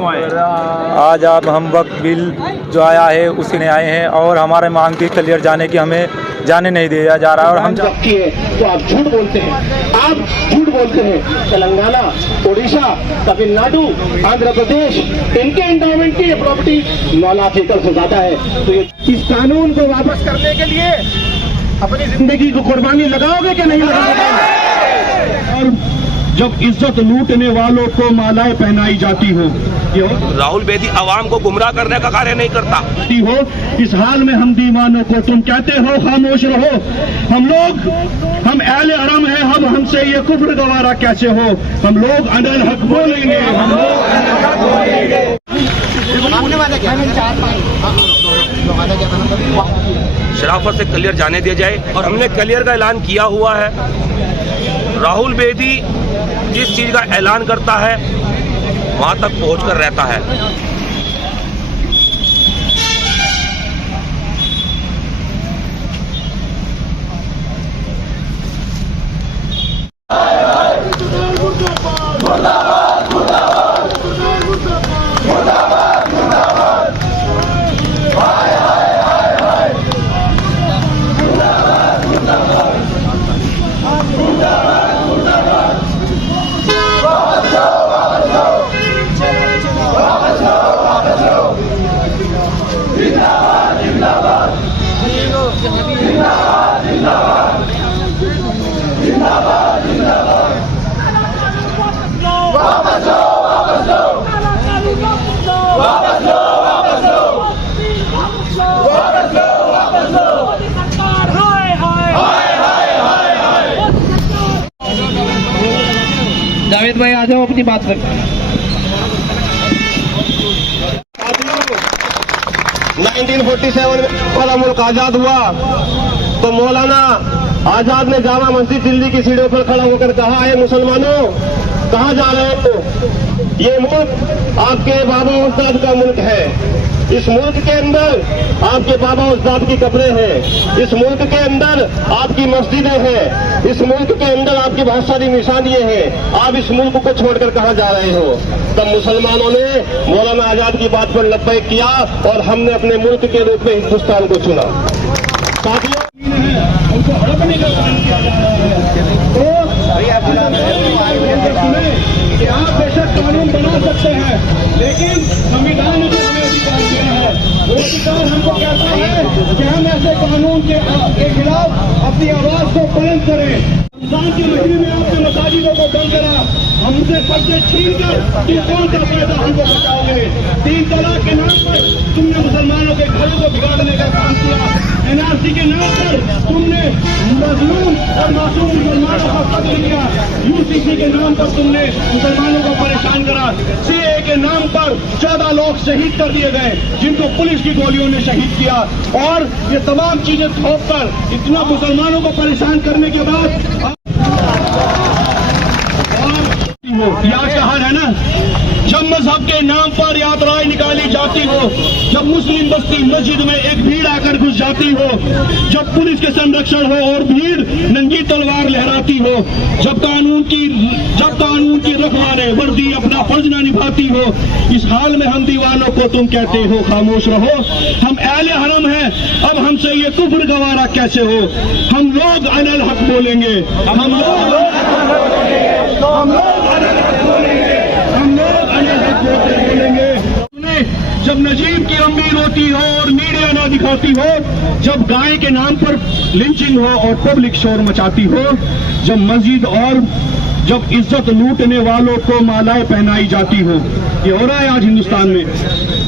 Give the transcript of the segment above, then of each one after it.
क्यों आए? आज आप हम वक्त बिल जो आया है उसने आए हैं और हमारे मांग की क्लियर जाने की हमें जाने नहीं दिया जा रहा है। और हम रखी है तो आप झूठ बोलते हैं, आप झूठ बोलते हैं। तेलंगाना, उड़ीसा, तमिलनाडु, आंध्र प्रदेश, इनके एंडोमेंट की प्रॉपर्टी 9 लाख एकड़ से ज्यादा है। तो इस कानून को वापस करने के लिए अपनी जिंदगी को कुर्बानी लगाओगे कि नहीं लगाओगे? और जब इज्जत लूटने वालों को मालाएं पहनाई जाती हो, राहुल बेदी आवाम को गुमराह करने का कार्य नहीं करता हो, इस हाल में हम दीवानों को तुम कहते हो खामोश रहो। हम अहले हरम हैं, हम हमसे ये कुफ्र गवारा कैसे हो? हम लोग अनल हक बोलेंगे, हम लोग अनल हक बोलेंगे। शराफत से क्लियर जाने दिया जाए और हमने क्लियर का ऐलान किया हुआ है। राहुल बेदी जिस चीज का ऐलान करता है वहां तक पहुंचकर रहता है। जावेद भाई आ जाओ, अपनी बात रखें। 1947 में हमारा मुल्क आजाद हुआ तो मौलाना आजाद ने जामा मस्जिद दिल्ली की सीढ़ियों पर खड़ा होकर कहा है, मुसलमानों कहाँ जा रहे हो? ये मुल्क आपके बाबा उस्ताद का मुल्क है। इस मुल्क के अंदर आपके बाबा उस्ताद की कब्रें हैं। इस मुल्क के अंदर आपकी मस्जिदें हैं। इस मुल्क के अंदर आपकी बहुत सारी निशानियां हैं। आप इस मुल्क को छोड़कर कहाँ जा रहे हो? तब मुसलमानों ने मौलाना आजाद की बात पर लब्बैक किया और हमने अपने मुल्क के रूप में हिंदुस्तान को चुना। साथियों, उनको हड़प नहीं कर किया जा रहा है। तो कि आप बेशक कानून बना सकते हैं, लेकिन संविधान ने जो हमें अधिकार दिया है वो अधिकार हमको कहता है कि हम ऐसे कानून के खिलाफ अपनी आवाज को बुलंद करें। रमजान के महीने में आपने मसाजिदों को बंद करा, हमसे पर्दे छीन कर तुम कौन सा फायदा हमको बचाओगे? 3 तलाक के नाम पर तुमने मुसलमानों के घरों को बिगाड़ने का काम किया। NRC के नाम पर तुमने मजलूम और मासूम मुसलमानों का कत्ल किया। UCC के नाम पर तुमने मुसलमानों को परेशान करा। CAA के नाम पर 14 लोग शहीद कर दिए गए, जिनको पुलिस की गोलियों ने शहीद किया। और ये तमाम चीजें थोप कर इतना मुसलमानों को परेशान करने के बाद यहाँ का हाल है ना, जब मजहब के नाम पर यात्राएं निकाली जाती हो, जब मुस्लिम बस्ती मस्जिद में एक भीड़ आकर घुस जाती हो, जब पुलिस के संरक्षण हो और भीड़ नंगी तलवार लहराती हो, जब कानून की रखवाले वर्दी अपना फर्ज न निभाती हो, इस हाल में हम दीवानों को तुम कहते हो खामोश रहो। हम अहले हरम हैं, अब हमसे ये कुफ्र गवारा कैसे हो? हम लोग अनल हक बोलेंगे, हम लोग बोलेंगे। जब नजीब की अम्मी रोती हो और मीडिया ना दिखाती हो, जब गाय के नाम पर लिंचिंग हो और पब्लिक शोर मचाती हो, जब मस्जिद और जब इज्जत लूटने वालों को मालाएं पहनाई जाती हो, ये हो रहा है आज हिंदुस्तान में।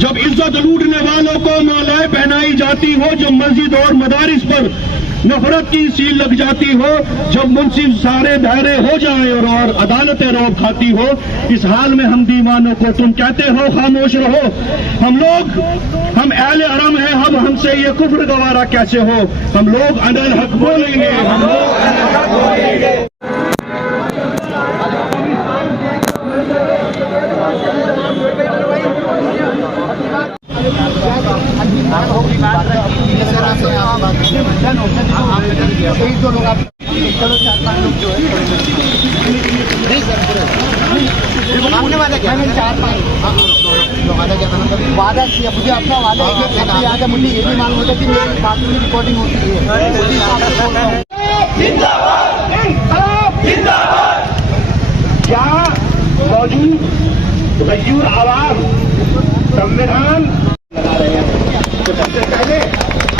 जब इज्जत लूटने वालों को मालाएं पहनाई जाती हो, जब मस्जिद और मदारिस पर नफरत की सील लग जाती हो, जब मुंसिफ सारे बहरे हो जाएं और अदालतें रौब खाती हो, इस हाल में हम दीवानों को तुम कहते हो खामोश रहो। हम अहले हरम हैं, हम हमसे ये कुफ्र गवारा कैसे हो? हम लोग अनल हक बोलेंगे, हम लोग अनल हक बोलेंगे। एक दो लोग आप चलो 4-5 लोग जो है नहीं सर, आपने वादा क्या? 4-5 वादा किया था ना कभी? वादा किया, मुझे अपना वादा है कि कभी याद है, मुझे ये भी मालूम होता कि मेरी साथ में रिकॉर्डिंग होती है। उसी हिसाब से बोल रहा हूँ। क्या मौजूद गयूर आवाम संविधान लगा रहे हैं? तो सबसे पहले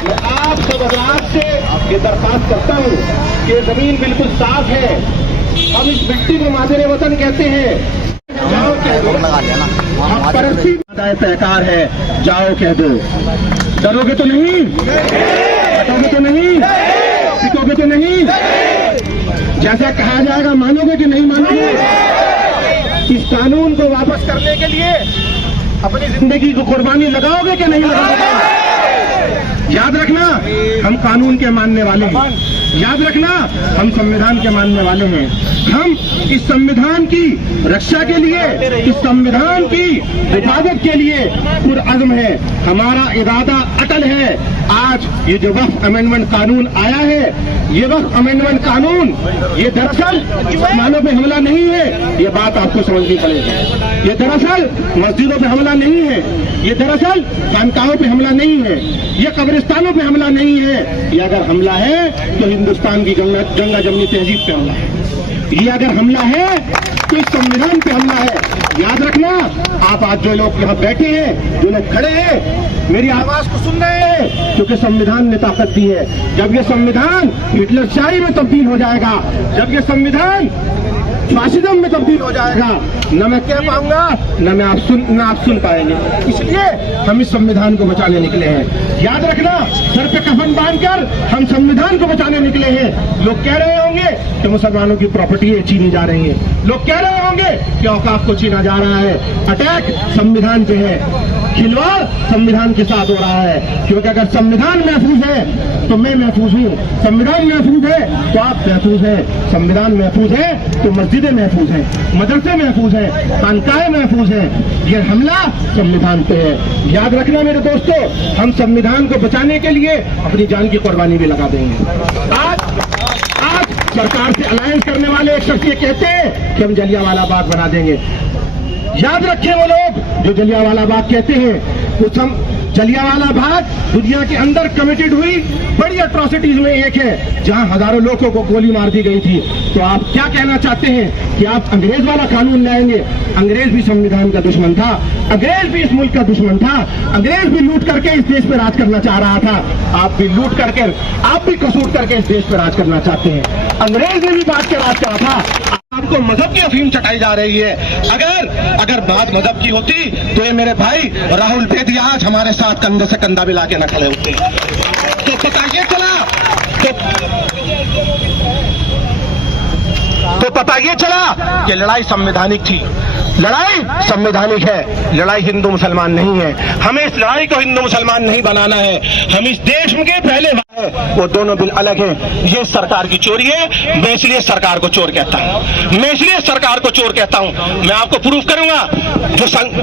मैं आप सब हजरात से ये दरख्वास्त करता हूँ कि जमीन बिल्कुल साफ है। हम इस मिट्टी को मादरे वतन कहते हैं। जाओ कह दो, हक परस्ती पैकार है, जाओ कह दो। डरोगे तो नहीं, हटोगे तो नहीं, टिकोगे तो नहीं, जैसा कहा जाएगा मानोगे कि नहीं मानोगे? इस कानून को वापस करने के लिए अपनी जिंदगी को कुर्बानी लगाओगे कि नहीं लगाओगे? याद रखना, हम कानून के मानने वाले हैं। याद रखना, हम संविधान के मानने वाले हैं। हम इस संविधान की रक्षा के लिए, इस संविधान की हिफाजत के लिए पुरअज़्म है। हमारा इरादा अटल है। आज ये जो वक्फ अमेंडमेंट कानून आया है, ये वक्फ अमेंडमेंट कानून ये दरअसल मुसलमानों पे हमला नहीं है। ये बात आपको समझनी पड़ेगी। ये दरअसल मस्जिदों पे हमला नहीं है, ये दरअसल खानकाहों पे हमला नहीं है, ये कब्रिस्तानों पे हमला नहीं है। ये अगर हमला है तो हिंदुस्तान की गंगा जमनी तहजीब पे हमला है। ये अगर हमला है तो इस संविधान पे हमला है। याद रखना, आप आज जो लोग यहाँ बैठे हैं, जो लोग खड़े हैं, मेरी आवाज को सुन रहे हैं, क्योंकि संविधान ने ताकत दी है। जब ये संविधान हिटलर शाही में तब्दील हो जाएगा, जब ये संविधान फासिज्म में तब्दील हो जाएगा, न मैं कह पाऊंगा, न आप सुन पाएंगे। इसलिए हम इस संविधान को बचाने निकले हैं। याद रखना, सर पे कफन बांधकर हम संविधान को बचाने निकले हैं। लोग कह रहे होंगे कि मुसलमानों की प्रॉपर्टी छीनी जा रही है, लोग कह रहे होंगे कि औकाफ को छीना जा रहा है। अटैक संविधान पे है, खिलवाड़ संविधान के साथ हो रहा है। क्योंकि अगर संविधान महफूज है तो मैं महफूज हूँ, संविधान महफूज है तो आप महफूज हैं, संविधान महफूज है तो मस्जिदें महफूज हैं, मदरसे महफूज हैं, खानकाहें महफूज हैं। ये हमला संविधान पे है। याद रखना मेरे दोस्तों, हम संविधान को बचाने के लिए अपनी जान की कुर्बानी भी लगा देंगे। आज सरकार से अलायंस करने वाले एक शख्स ये कहते हैं कि हम जलियांवाला बाग बना देंगे। याद रखें, वो लोग जो जलियांवाला बाग कहते हैं, कुछ हम जलियांवाला बाग दुनिया के अंदर कमिटेड हुई बड़ी अट्रॉसिटीज में एक है, जहां हजारों लोगों को गोली मार दी गई थी। तो आप क्या कहना चाहते हैं कि आप अंग्रेज वाला कानून लाएंगे? अंग्रेज भी संविधान का दुश्मन था, अंग्रेज भी इस मुल्क का दुश्मन था, अंग्रेज भी लूट करके इस देश पर राज करना चाह रहा था। आप भी लूट करके, आप भी कसूट करके इस देश पर राज करना चाहते हैं। अंग्रेज ने भी बात के राज करा था। आपको मजहब की अफीम चटाई जा रही है। अगर बात मजहब की होती तो ये मेरे भाई राहुल बेदी आज हमारे साथ कंधे से कंधा मिला के न खड़े होते। तो पता ये चला कि लड़ाई संवैधानिक थी। लड़ाई संवैधानिक है, लड़ाई हिंदू मुसलमान नहीं है। हमें इस लड़ाई को हिंदू मुसलमान नहीं बनाना है। हम इस देश के पहले वो दोनों बिल अलग हैं। ये सरकार की चोरी है, मैं इसलिए सरकार को चोर कहता हूँ, मैं इसलिए सरकार को चोर कहता हूँ। मैं आपको प्रूफ करूंगा,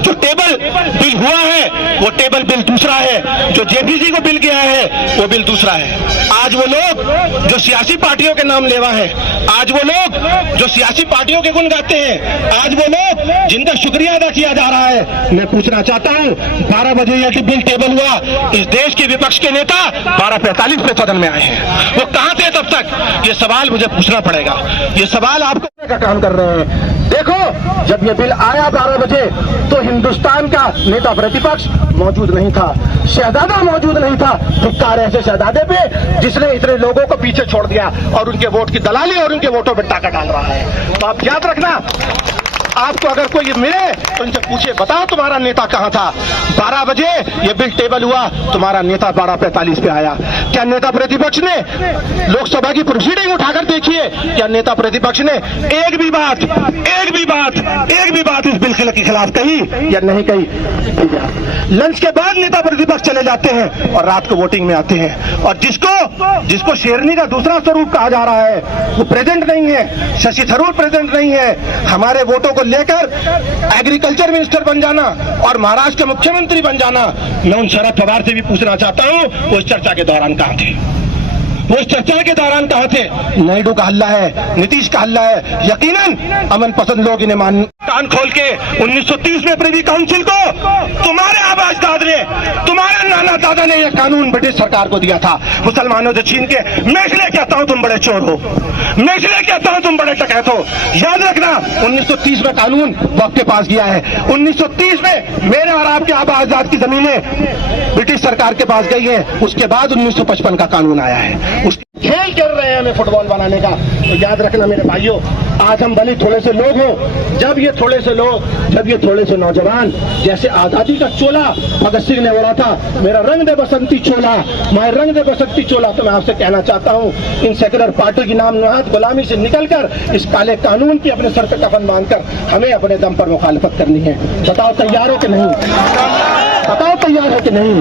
जो टेबल बिल हुआ है वो टेबल बिल दूसरा है, जो जेपीसी को बिल गया है वो बिल दूसरा है। आज वो लोग जो सियासी पार्टियों के नाम लेवा है, आज वो लोग जो सियासी पार्टियों के गुण गाते हैं, आज वो लोग जिनका शुक्रिया अदा किया जा रहा है, मैं पूछना चाहता हूँ 12 बजे यह बिल टेबल हुआ, इस देश के विपक्ष के नेता 12:45 पे सदन में आए हैं। वो कहां थे तब तक? ये सवाल मुझे पूछना पड़ेगा। ये सवाल आपको का काम कर रहे हैं। देखो, जब ये बिल आया 12 बजे तो हिंदुस्तान का नेता प्रतिपक्ष मौजूद नहीं था, शहजादा मौजूद नहीं था। धिक्कार ऐसे शहजादे पे जिसने इतने लोगों को पीछे छोड़ दिया और उनके वोट की दलाली और उनके वोटों पर टाका डाल रहा है। तो आप याद रखना, आपको अगर कोई मिले तो इनसे पूछे, बताओ तुम्हारा नेता कहां था? 12 बजे ये बिल टेबल हुआ, तुम्हारा नेता 12:45 पे आया। क्या नेता प्रतिपक्ष ने लोकसभा की प्रोसीडिंग उठाकर देखिए, क्या नेता प्रतिपक्ष ने एक भी बात इस बिल के खिलाफ कही या नहीं कही? लंच के बाद नेता प्रतिपक्ष चले जाते हैं और रात को वोटिंग में आते हैं, और जिसको शेरनी का दूसरा स्वरूप कहा जा रहा है वो प्रेजेंट नहीं है, शशि थरूर प्रेजेंट नहीं है। हमारे वोटों को लेकर एग्रीकल्चर मिनिस्टर बन जाना और महाराष्ट्र के मुख्यमंत्री बन जाना, मैं उन शरद पवार से भी पूछना चाहता हूं वो इस चर्चा के दौरान कहां थे? वो इस चर्चा के दौरान कहा थे नायडू का हल्ला है, नीतीश का हल्ला है, यकीनन अमन पसंद लोग इन्हें मान कान खोल के 1930 में प्रिवी काउंसिल को तुम्हारे आवाजदाद ने, तुम्हारे नाना दादा ने यह कानून ब्रिटिश सरकार को दिया था मुसलमानों से छीन के। मैं इसलिए कहता हूं तुम बड़े चोर हो, मैं इसलिए कहता हूं तुम बड़े डकैत हो। याद रखना 1930 में कानून वो आपके पास गया है, 1930 में मेरे और आपके आबाद की जमीनें ब्रिटिश सरकार के पास गई है, उसके बाद 1955 का कानून आया है। उस खेल कर रहे हैं हमें फुटबॉल बनाने का। तो याद रखना मेरे भाइयों, आज हम भले थोड़े से लोग हों, जब ये थोड़े से नौजवान, जैसे आजादी का चोला भगत सिंह ने ओढ़ा था, मेरा रंग दे बसंती चोला, मैं रंग दे बसंती चोला, तो मैं आपसे कहना चाहता हूं इन सेक्युलर पार्टी की नाम नहाद गुलामी से निकलकर इस काले कानून की अपने सर पे कफन बांधकर हमें अपने दम पर मुखालफत करनी है। बताओ तैयार हो कि नहीं? बताओ तैयार हो कि नहीं?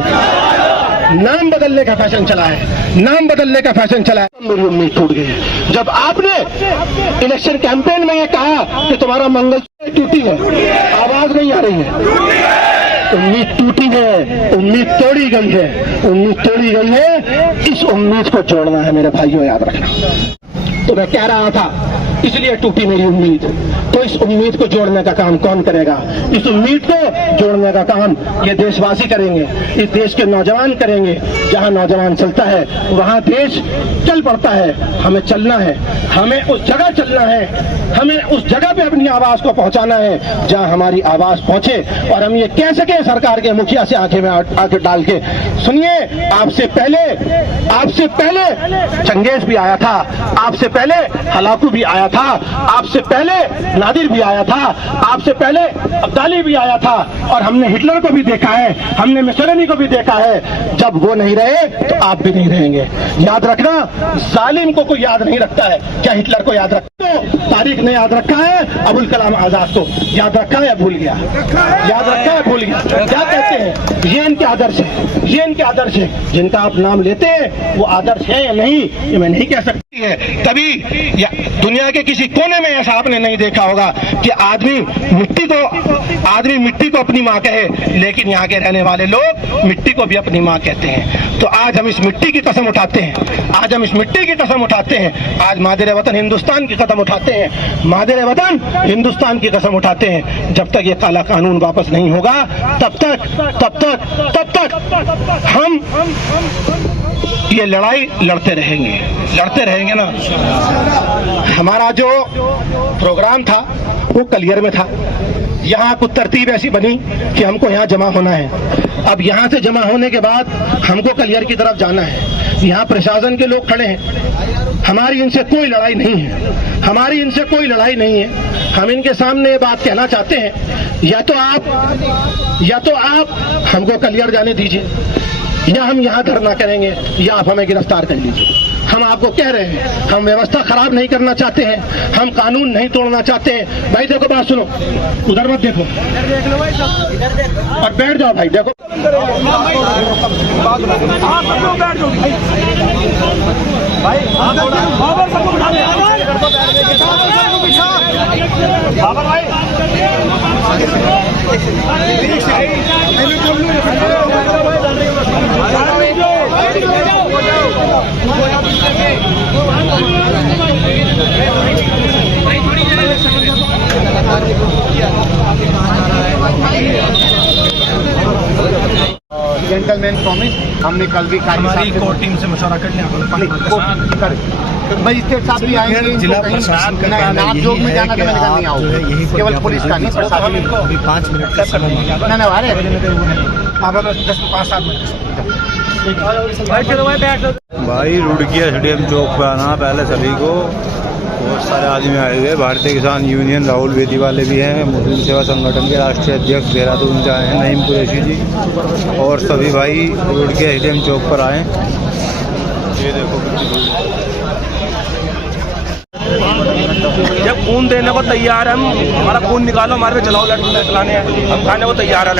नाम बदलने का फैशन चला है, नाम बदलने का फैशन चला है। मेरी उम्मीद टूट गई जब आपने इलेक्शन कैंपेन में ये कहा कि तुम्हारा मंगल टूटी है, आवाज नहीं आ रही है। उम्मीद टूटी है, उम्मीद तोड़ी गई है, उम्मीद तोड़ी गई है। इस उम्मीद को जोड़ना है मेरे भाइयों, याद रखना। तो मैं कह रहा था इसलिए टूटी मेरी उम्मीद, तो इस उम्मीद को जोड़ने का काम कौन करेगा? इस उम्मीद को जोड़ने का काम ये देशवासी करेंगे, इस देश के नौजवान करेंगे। जहां नौजवान चलता है वहां देश चल पड़ता है। हमें चलना है, हमें उस जगह चलना है, हमें उस जगह पे अपनी आवाज को पहुंचाना है जहां हमारी आवाज पहुंचे और हम ये कह सके सरकार के मुखिया से आंखें में आंखें डाल के, सुनिए आपसे पहले चंगेज भी आया था, आपसे पहले हलाकू भी आया था, आपसे पहले नादिर भी आया था, आपसे पहले अब्दाली भी आया था, और हमने हिटलर को भी देखा है, हमने मुसोलिनी को भी देखा है। जब वो नहीं रहे तो आप भी नहीं रहेंगे। याद रखना, जालिम को कोई याद नहीं रखता है। क्या हिटलर को याद रखता है? तारीख ने याद रखा है, अबुल कलाम आजाद को याद रखा है, भूल गया, याद रखा है, भूल गया। क्या कहते हैं? ये इनके आदर्श है, ये इनके आदर्श है। जिनका आप नाम लेते हैं वो आदर्श है या नहीं, ये मैं नहीं कह सकती है। तभी दुनिया के किसी कोने में ऐसा आपने नहीं देखा होगा कि आदमी मिट्टी को अपनी माँ कहे, लेकिन यहाँ के रहने वाले लोग मिट्टी को भी अपनी माँ कहते हैं। तो आज हम इस मिट्टी की कसम उठाते हैं, आज हम इस मिट्टी की कसम उठाते हैं, आज मादरे वतन हिंदुस्तान की कसम उठाते हैं, मादरे वतन हिंदुस्तान की कसम उठाते हैं। जब तक ये काला कानून वापस नहीं होगा तब तक हम ये लड़ाई लड़ते रहेंगे ना। हमारा जो प्रोग्राम था वो कलियर में था। यहाँ कुछ तरतीब ऐसी बनी कि हमको यहाँ जमा होना है। अब यहाँ से जमा होने के बाद हमको कलियर की तरफ जाना है। यहाँ प्रशासन के लोग खड़े हैं, हमारी इनसे कोई लड़ाई नहीं है, हमारी इनसे कोई लड़ाई नहीं है। हम इनके सामने ये बात कहना चाहते हैं, या तो आप हमको कलियर जाने दीजिए, या हम यहाँ धरना करेंगे, या आप हमें गिरफ्तार कर लीजिए। हम आपको कह रहे हैं, हम व्यवस्था खराब नहीं करना चाहते हैं, हम कानून नहीं तोड़ना चाहते हैं। भाई देखो, बात सुनो, उधर मत देखो, और बैठ जाओ भाई। देखो जेंटलमैन प्रॉमिस हमने कल भी हमारी कोर टीम से मशवरा कर लिया। मजिस्ट्रेट साहब भी आएंगे, जिला प्रशासन का नाप जोग में जाना तो मैंने कहा नहीं आओ, केवल पुलिस का नहीं, प्रशासन को अभी 5 मिनट का समय नहीं 5-7 मिनट। भाई रुड़किया स्टेडियम चौक पे आना पहले सभी को। बहुत सारे आदमी आए हुए, भारतीय किसान यूनियन राहुल बेदी वाले भी हैं, मुस्लिम सेवा संगठन के राष्ट्रीय अध्यक्ष देहरादून से आए हैं नईम कुरैशी जी, और सभी भाई रुड़किया स्टेडियम चौक पर आए। ये देखो जब खून देने को तैयार है, हम हमारा खून निकालो, हमारे पे चलाओ, लड़ चलाने हैं, हम खाने को तैयार है।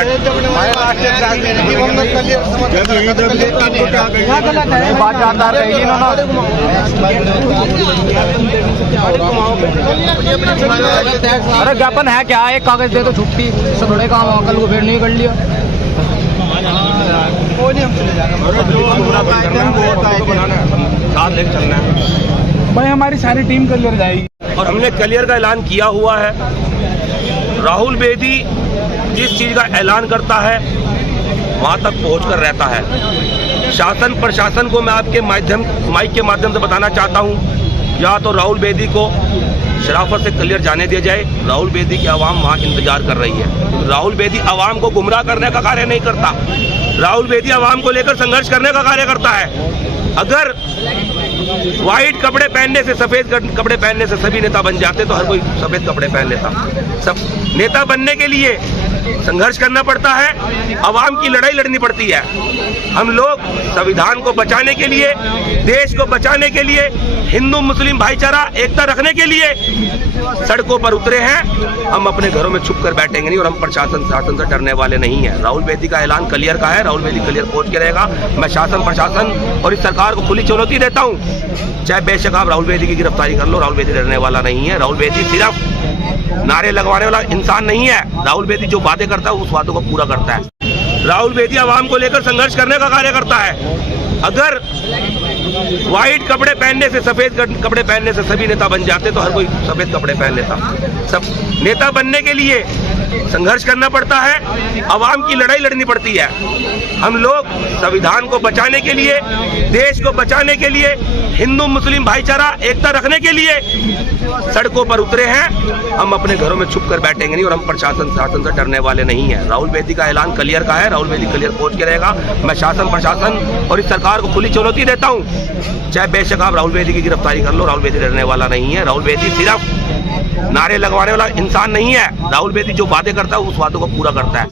अरे ज्ञापन है क्या? एक कागज दे तो छुट्टी से थोड़े काम, कल को फिर नहीं कर लिया। साथ लेकर चलना है भाई हमारी सारी टीम कलियर जाएगी और हमने क्लियर का ऐलान किया हुआ है। राहुल बेदी जिस चीज का ऐलान करता है वहां तक पहुंचकर रहता है। शासन प्रशासन को मैं आपके माइक के माध्यम से बताना चाहता हूं, या तो राहुल बेदी को शराफत से क्लियर जाने दिया जाए। राहुल बेदी की आवाम वहां इंतजार कर रही है। राहुल बेदी आवाम को गुमराह करने का कार्य नहीं करता। राहुल बेदी आवाम को लेकर संघर्ष करने का कार्य करता है। अगर व्हाइट कपड़े पहनने से, सफेद कपड़े पहनने से सभी नेता बन जाते तो हर कोई सफेद कपड़े पहन लेता। सब नेता बनने के लिए संघर्ष करना पड़ता है, आवाम की लड़ाई लड़नी पड़ती है। हम लोग संविधान को बचाने के लिए, देश को बचाने के लिए, हिंदू मुस्लिम भाईचारा एकता रखने के लिए सड़कों पर उतरे हैं। हम अपने घरों में छुप कर बैठेंगे नहीं और हम प्रशासन शासन से डरने वाले नहीं हैं। राहुल बेदी का ऐलान क्लियर का है, राहुल बेदी क्लियर पहुंच के रहेगा। मैं शासन प्रशासन और इस सरकार को खुली चुनौती देता हूं, चाहे बेशक आप राहुल बेदी की गिरफ्तारी कर लो, राहुल बेदी डरने वाला नहीं है। राहुल बेदी सिर्फ नारे लगवाने वाला इंसान नहीं है। राहुल बेदी जो वादे करता है उस वादों को पूरा करता है। राहुल बेदी आवाम को लेकर संघर्ष करने का कार्य करता है। अगर व्हाइट कपड़े पहनने से, सफेद कपड़े पहनने से सभी नेता बन जाते तो हर कोई सफेद कपड़े पहन लेता। सब नेता बनने के लिए संघर्ष करना पड़ता है, आवाम की लड़ाई लड़नी पड़ती है। हम लोग संविधान को बचाने के लिए, देश को बचाने के लिए, हिंदू मुस्लिम भाईचारा एकता रखने के लिए सड़कों पर उतरे हैं। हम अपने घरों में छुप कर बैठेंगे नहीं और हम प्रशासन शासन से डरने वाले नहीं हैं। राहुल बेदी का ऐलान क्लियर का है, राहुल बेदी क्लियर पहुंच के रहेगा। मैं शासन प्रशासन और इस सरकार को खुली चुनौती देता हूं, चाहे बेशक आप राहुल बेदी की गिरफ्तारी कर लो, राहुल बेदी डरने वाला नहीं है। राहुल बेदी सिर्फ नारे लगवाने वाला इंसान नहीं है। राहुल बेदी जो वादे करता है उस वादों को पूरा करता है।